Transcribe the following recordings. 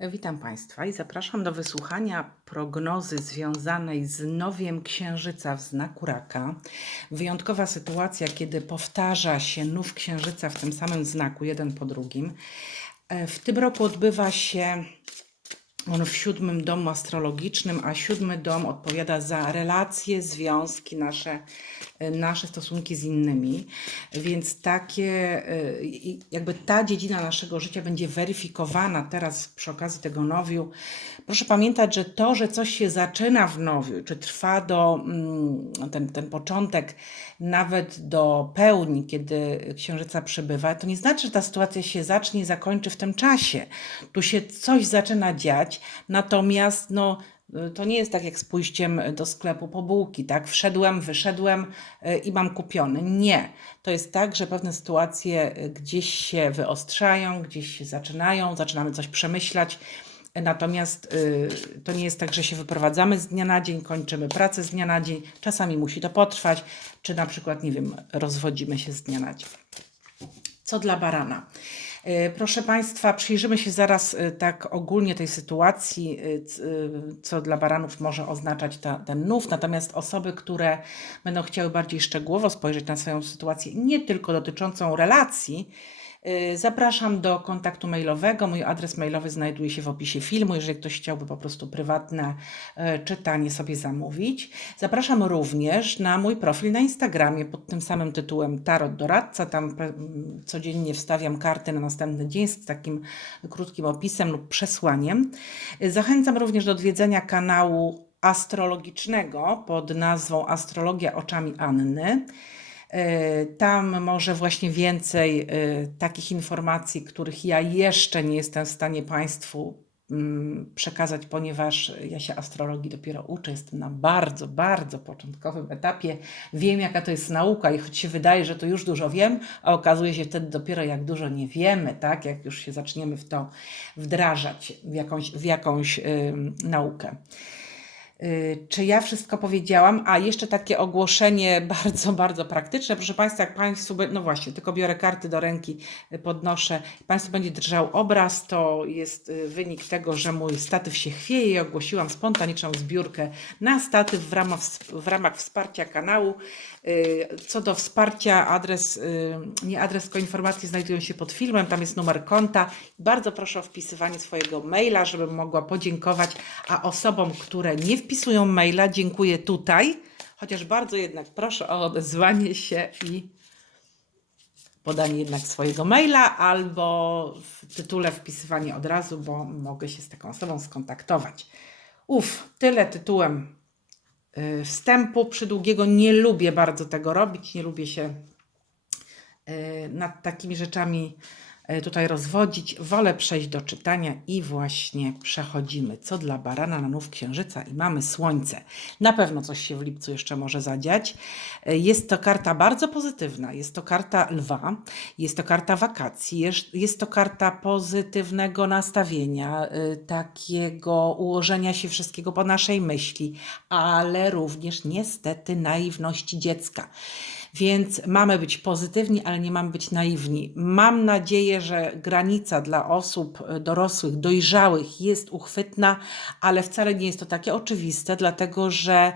Witam Państwa i zapraszam do wysłuchania prognozy związanej z nowiem Księżyca w znaku Raka. Wyjątkowa sytuacja, kiedy powtarza się nów Księżyca w tym samym znaku, jeden po drugim. E, W tym roku odbywa się on w siódmym domu astrologicznym, a siódmy dom odpowiada za relacje, związki, nasze, e, nasze stosunki z innymi. Więc takie, i- jakby ta dziedzina naszego życia będzie weryfikowana teraz przy okazji tego nowiu. Proszę pamiętać, że to, że coś się zaczyna w nowiu, czy trwa do mm, ten, ten początek, nawet do pełni, kiedy księżyca przybywa, to nie znaczy, że ta sytuacja się zacznie i zakończy w tym czasie. Tu się coś zaczyna dziać, natomiast no, to nie jest tak jak z pójściem do sklepu po bułki, tak? Wszedłem, wyszedłem y, i mam kupiony. Nie. To jest tak, że pewne sytuacje y, gdzieś się wyostrzają, gdzieś się zaczynają, zaczynamy coś przemyślać. Natomiast y, to nie jest tak, że się wyprowadzamy z dnia na dzień, kończymy pracę z dnia na dzień. Czasami musi to potrwać, czy na przykład, nie wiem, rozwodzimy się z dnia na dzień. Co dla barana? Y, Proszę Państwa, przyjrzymy się zaraz y, tak ogólnie tej sytuacji, y, co dla baranów może oznaczać ta, ten nów. Natomiast osoby, które będą chciały bardziej szczegółowo spojrzeć na swoją sytuację, nie tylko dotyczącą relacji, zapraszam do kontaktu mailowego. Mój adres mailowy znajduje się w opisie filmu, jeżeli ktoś chciałby po prostu prywatne y, czytanie sobie zamówić. Zapraszam również na mój profil na Instagramie pod tym samym tytułem Tarot Doradca. Tam codziennie wstawiam karty na następny dzień z takim krótkim opisem lub przesłaniem. Y, Zachęcam również do odwiedzenia kanału astrologicznego pod nazwą Astrologia oczami Anny. Y, Tam może właśnie więcej y, takich informacji, których ja jeszcze nie jestem w stanie Państwu mm, przekazać, ponieważ ja się astrologii dopiero uczę. Jestem na bardzo, bardzo początkowym etapie. Wiem, jaka to jest nauka, i choć się wydaje, że to już dużo wiem, a okazuje się wtedy dopiero, jak dużo nie wiemy, tak? Jak już się zaczniemy w to wdrażać, w jakąś, w jakąś ym, naukę. Y, Czy ja wszystko powiedziałam? A jeszcze takie ogłoszenie bardzo, bardzo praktyczne. Proszę Państwa, jak Państwu, no właśnie, tylko biorę karty do ręki, y, podnoszę. Państwu będzie drżał obraz. To jest y, wynik tego, że mój statyw się chwieje i ogłosiłam spontaniczną zbiórkę na statyw w ramach, w ramach wsparcia kanału. Co do wsparcia, adres, nie adres, tylko informacje znajdują się pod filmem, tam jest numer konta. Bardzo proszę o wpisywanie swojego maila, żebym mogła podziękować, a osobom, które nie wpisują maila, dziękuję tutaj, chociaż bardzo jednak proszę o odezwanie się i podanie jednak swojego maila albo w tytule wpisywanie od razu, bo mogę się z taką osobą skontaktować. Uf, tyle tytułem y, wstępu przydługiego. Nie lubię bardzo tego robić, nie lubię się y, nad takimi rzeczami tutaj rozwodzić. Wolę przejść do czytania i właśnie przechodzimy. Co dla barana na nów księżyca i mamy słońce. Na pewno coś się w lipcu jeszcze może zadziać. Y, Jest to karta bardzo pozytywna. Jest to karta lwa, jest to karta wakacji, jest, jest to karta pozytywnego nastawienia, y, takiego ułożenia się wszystkiego po naszej myśli, ale również niestety naiwności dziecka. Więc mamy być pozytywni, ale nie mamy być naiwni. Mam nadzieję, że granica dla osób e, dorosłych, dojrzałych jest uchwytna, ale wcale nie jest to takie oczywiste, dlatego że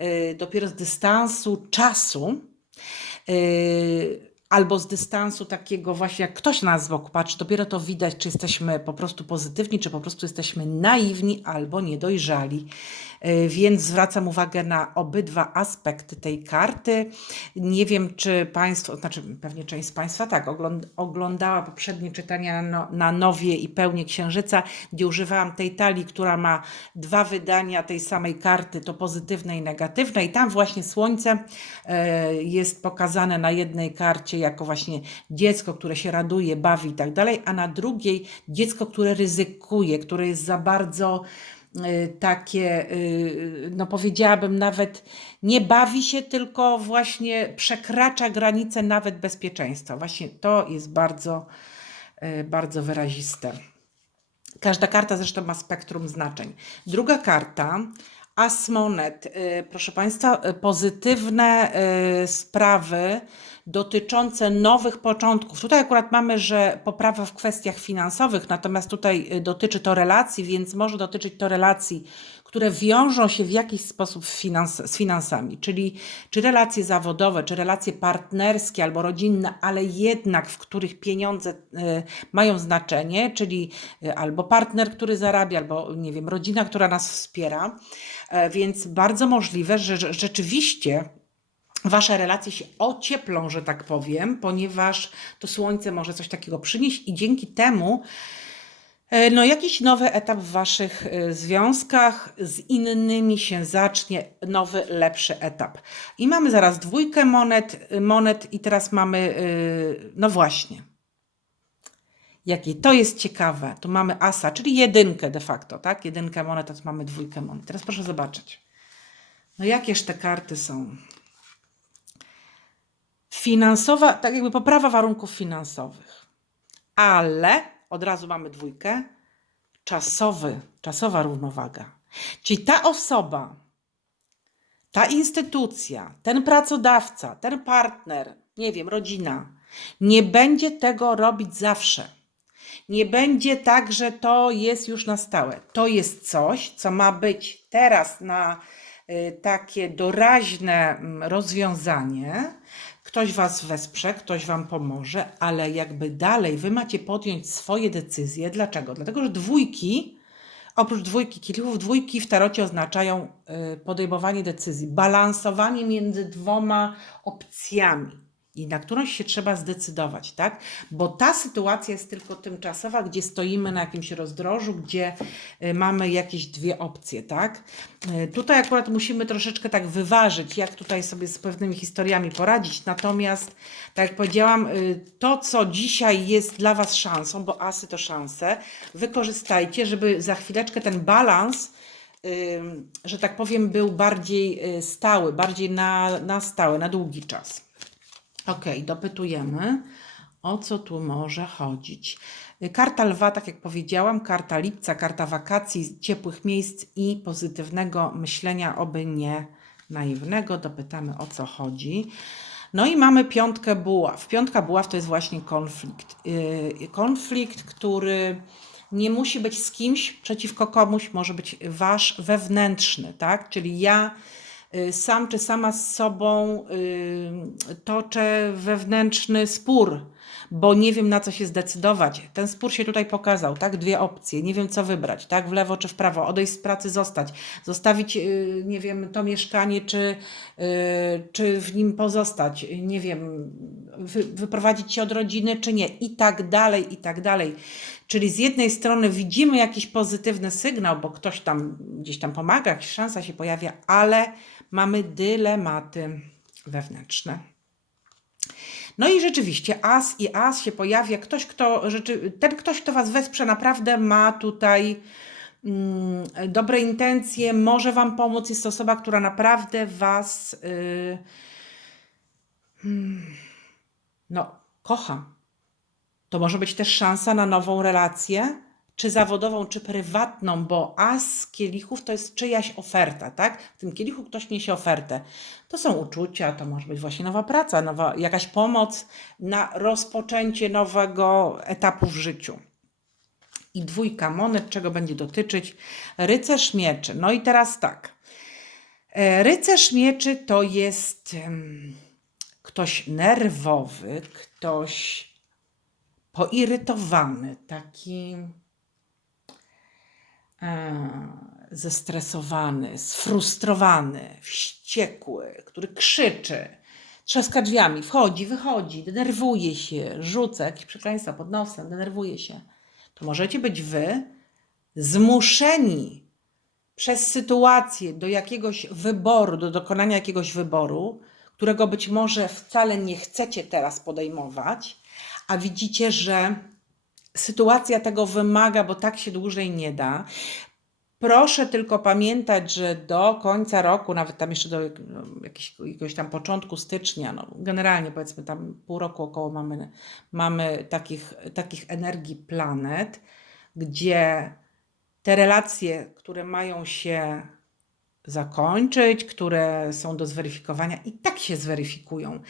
y, dopiero z dystansu czasu y, albo z dystansu takiego właśnie, jak ktoś na nas z boku patrzy, dopiero to widać, czy jesteśmy po prostu pozytywni, czy po prostu jesteśmy naiwni albo niedojrzali. Y, Więc zwracam uwagę na obydwa aspekty tej karty. Nie wiem, czy Państwo, znaczy pewnie część z Państwa tak, ogląd- oglądała poprzednie czytania na, no, na Nowie i Pełnie Księżyca, gdzie używałam tej talii, która ma dwa wydania tej samej karty, to pozytywne i negatywne. I tam właśnie Słońce e, jest pokazane na jednej karcie jako właśnie dziecko, które się raduje, bawi i tak dalej, a na drugiej dziecko, które ryzykuje, które jest za bardzo takie, y, no powiedziałabym nawet nie bawi się, tylko właśnie przekracza granice nawet bezpieczeństwa. Właśnie to jest bardzo, y, bardzo wyraziste. Każda karta zresztą ma spektrum znaczeń. Druga karta, As Monet. Y, Proszę Państwa, y, pozytywne y, sprawy dotyczące nowych początków. Tutaj akurat mamy, że poprawa w kwestiach finansowych, natomiast tutaj dotyczy to relacji, więc może dotyczyć to relacji, które wiążą się w jakiś sposób finans, z finansami, czyli czy relacje zawodowe, czy relacje partnerskie albo rodzinne, ale jednak w których pieniądze y, mają znaczenie, czyli y, albo partner, który zarabia, albo nie wiem, rodzina, która nas wspiera. E, więc bardzo możliwe, że rzeczywiście Wasze relacje się ocieplą, że tak powiem, ponieważ to słońce może coś takiego przynieść i dzięki temu e, no, jakiś nowy etap w Waszych e, związkach z innymi się zacznie, nowy, lepszy etap. I mamy zaraz dwójkę monet, monet i teraz mamy, e, no właśnie, jakie to jest ciekawe. Tu mamy asa, czyli jedynkę de facto, tak? Jedynkę monet, teraz mamy dwójkę monet. Teraz proszę zobaczyć. No jakież te karty są? finansowa, tak jakby poprawa warunków finansowych. Ale od razu mamy dwójkę, czasowy, czasowa równowaga. Czyli ta osoba, ta instytucja, ten pracodawca, ten partner, nie wiem, rodzina, nie będzie tego robić zawsze. Nie będzie tak, że to jest już na stałe. To jest coś, co ma być teraz na takie doraźne mm, rozwiązanie, Ktoś Was wesprze, ktoś Wam pomoże, ale jakby dalej Wy macie podjąć swoje decyzje. Dlaczego? Dlatego, że dwójki, oprócz dwójki kielichów, dwójki w tarocie oznaczają y, podejmowanie decyzji, balansowanie między dwoma opcjami i na którąś się trzeba zdecydować, tak? Bo ta sytuacja jest tylko tymczasowa, gdzie stoimy na jakimś rozdrożu, gdzie y, mamy jakieś dwie opcje, tak? Y, tutaj akurat musimy troszeczkę tak wyważyć, jak tutaj sobie z pewnymi historiami poradzić. Natomiast, tak jak powiedziałam, y, to, co dzisiaj jest dla Was szansą, bo asy to szanse, wykorzystajcie, żeby za chwileczkę ten balans że tak powiem, był bardziej stały, bardziej na, na stałe, na długi czas. Ok, dopytujemy, o co tu może chodzić. Karta lwa, tak jak powiedziałam, karta lipca, karta wakacji, ciepłych miejsc i pozytywnego myślenia, oby nie naiwnego. Dopytamy, o co chodzi. No i mamy piątkę buław. Piątka buław to jest właśnie konflikt. Yy, konflikt, który nie musi być z kimś przeciwko komuś, może być wasz wewnętrzny, tak? Czyli ja sam czy sama z sobą y, toczę wewnętrzny spór, bo nie wiem na co się zdecydować. Ten spór się tutaj pokazał, tak? Dwie opcje, nie wiem co wybrać, tak? W lewo czy w prawo, odejść z pracy, zostać, zostawić, y, nie wiem, to mieszkanie, czy, czy w nim pozostać, nie wiem, wyprowadzić się od rodziny, czy nie, i tak dalej, i tak dalej. Czyli z jednej strony widzimy jakiś pozytywny sygnał, bo ktoś tam gdzieś tam pomaga, jakaś szansa się pojawia, ale mamy dylematy wewnętrzne. No i rzeczywiście as i as się pojawia. Ktoś, kto rzeczy, ten ktoś, kto Was wesprze, naprawdę ma tutaj mm, dobre intencje, może Wam pomóc. Jest to osoba, która naprawdę Was yy, no, kocha. To może być też szansa na nową relację czy zawodową, czy prywatną, bo as kielichów to jest czyjaś oferta, tak? W tym kielichu ktoś niesie ofertę. To są uczucia, to może być właśnie nowa praca, nowa, jakaś pomoc na rozpoczęcie nowego etapu w życiu. I dwójka monet, czego będzie dotyczyć? Rycerz mieczy. No i teraz tak. E, rycerz mieczy to jest ktoś nerwowy, ktoś poirytowany, taki zestresowany, sfrustrowany, wściekły, który krzyczy, trzaska drzwiami, wchodzi, wychodzi, denerwuje się, rzuca jakieś przekleństwa pod nosem, denerwuje się, to możecie być wy zmuszeni przez sytuację do jakiegoś wyboru, do dokonania jakiegoś wyboru, którego być może wcale nie chcecie teraz podejmować, a widzicie, że sytuacja tego wymaga, bo tak się dłużej nie da. Proszę tylko pamiętać, że do końca roku, nawet tam jeszcze do no, jakiegoś, tam początku stycznia, no generalnie powiedzmy tam pół roku około mamy, mamy takich, takich energii planet, gdzie te relacje, które mają się zakończyć, które są do zweryfikowania i tak się zweryfikują.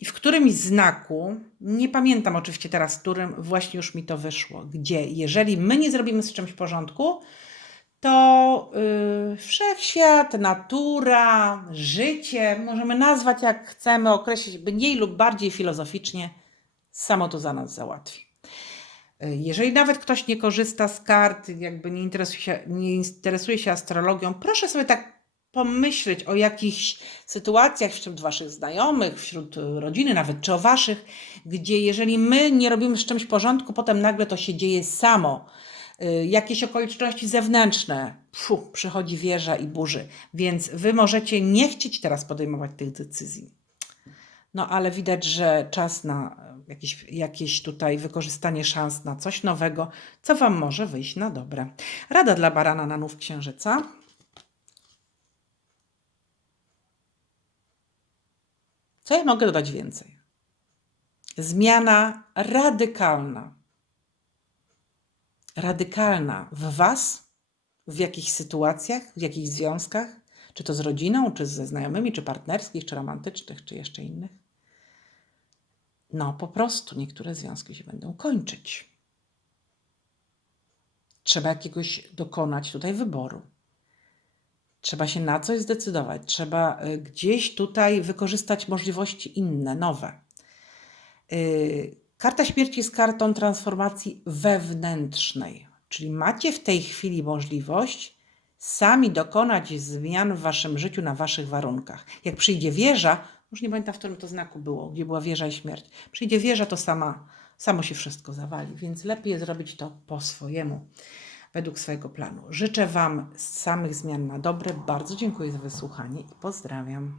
I w którymś znaku, nie pamiętam oczywiście teraz, którym właśnie już mi to wyszło, gdzie jeżeli my nie zrobimy z czymś porządku, to yy, wszechświat, natura, życie, możemy nazwać jak chcemy, określić mniej lub bardziej filozoficznie, samo to za nas załatwi. Yy, Jeżeli nawet ktoś nie korzysta z kart, jakby nie interesuje się, nie interesuje się astrologią, proszę sobie tak pomyśleć o jakichś sytuacjach wśród Waszych znajomych, wśród rodziny nawet, czy o Waszych, gdzie jeżeli my nie robimy z czymś porządku, potem nagle to się dzieje samo. Y, Jakieś okoliczności zewnętrzne, przychodzi wieża i burzy, więc Wy możecie nie chcieć teraz podejmować tych decyzji. No ale widać, że czas na e, jakieś, jakieś tutaj wykorzystanie szans na coś nowego, co Wam może wyjść na dobre. Rada dla barana na nów księżyca. Co ja mogę dodać więcej? Zmiana radykalna. Radykalna w Was, w jakichś sytuacjach, w jakichś związkach, czy to z rodziną, czy ze znajomymi, czy partnerskich, czy romantycznych, czy jeszcze innych. No, po prostu niektóre związki się będą kończyć. Trzeba jakiegoś dokonać tutaj wyboru. Trzeba się na coś zdecydować. Trzeba y, gdzieś tutaj wykorzystać możliwości inne, nowe. Y, Karta śmierci jest kartą transformacji wewnętrznej, czyli macie w tej chwili możliwość sami dokonać zmian w waszym życiu na waszych warunkach. Jak przyjdzie wieża, już nie pamiętam, w którym to znaku było, gdzie była wieża i śmierć. Przyjdzie wieża, to sama, samo się wszystko zawali, więc lepiej zrobić to po swojemu, według swojego planu. Życzę Wam samych zmian na dobre. Bardzo dziękuję za wysłuchanie i pozdrawiam.